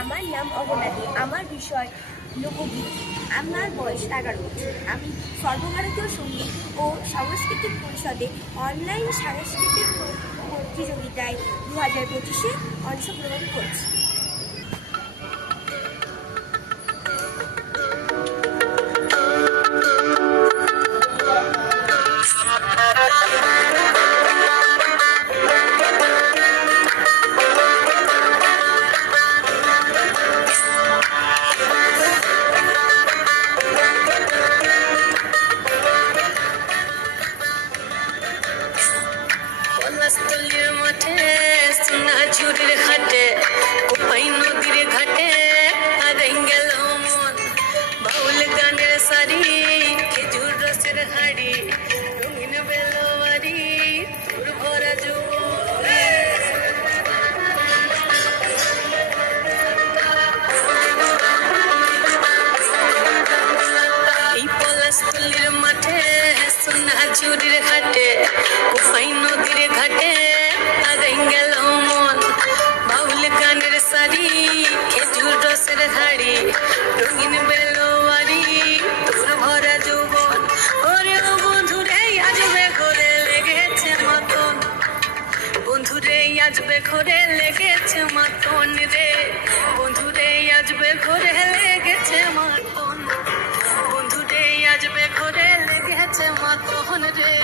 আমার নাম অবনাথী, আমার বিষয় লোকগীতি। আমার বয়স 11 বছর। আমি সর্বভারতীয় সঙ্গীত ও সাংস্কৃতিক পরিষদে অনলাইন সাংস্কৃতিক প্রতিযোগিতায় 2025-এ অংশগ্রহণ করছি। ঝুড়ির ঘাটে কোপাই নদীর ঘাটে হারাই গেল মন, বাউল গানের সারি খেজুর রসের হাড়ি রঙিন বেলোয়ারি তোর ভরা যৌবন। এই পলাশতলির মাঠে সোনা ঝুড়ির ঘাটে কোপাই নদীর ঘাটে হারাই গেল মন, বাউল গানের সারি খেজুর রসের হাড়ি রঙিন বেলোয়ারি তোর ভরা যৌবন। ওরে ও বন্ধুরে আসবে ঘরে লেগেছে মাতন, বন্ধুরে আসবে ঘরে লেগেছে মাতন রে, বন্ধুরে আসবে ঘরে লেগেছে মাতন, বন্ধুরে আসবে ঘরে লেগেছে মাতন রে।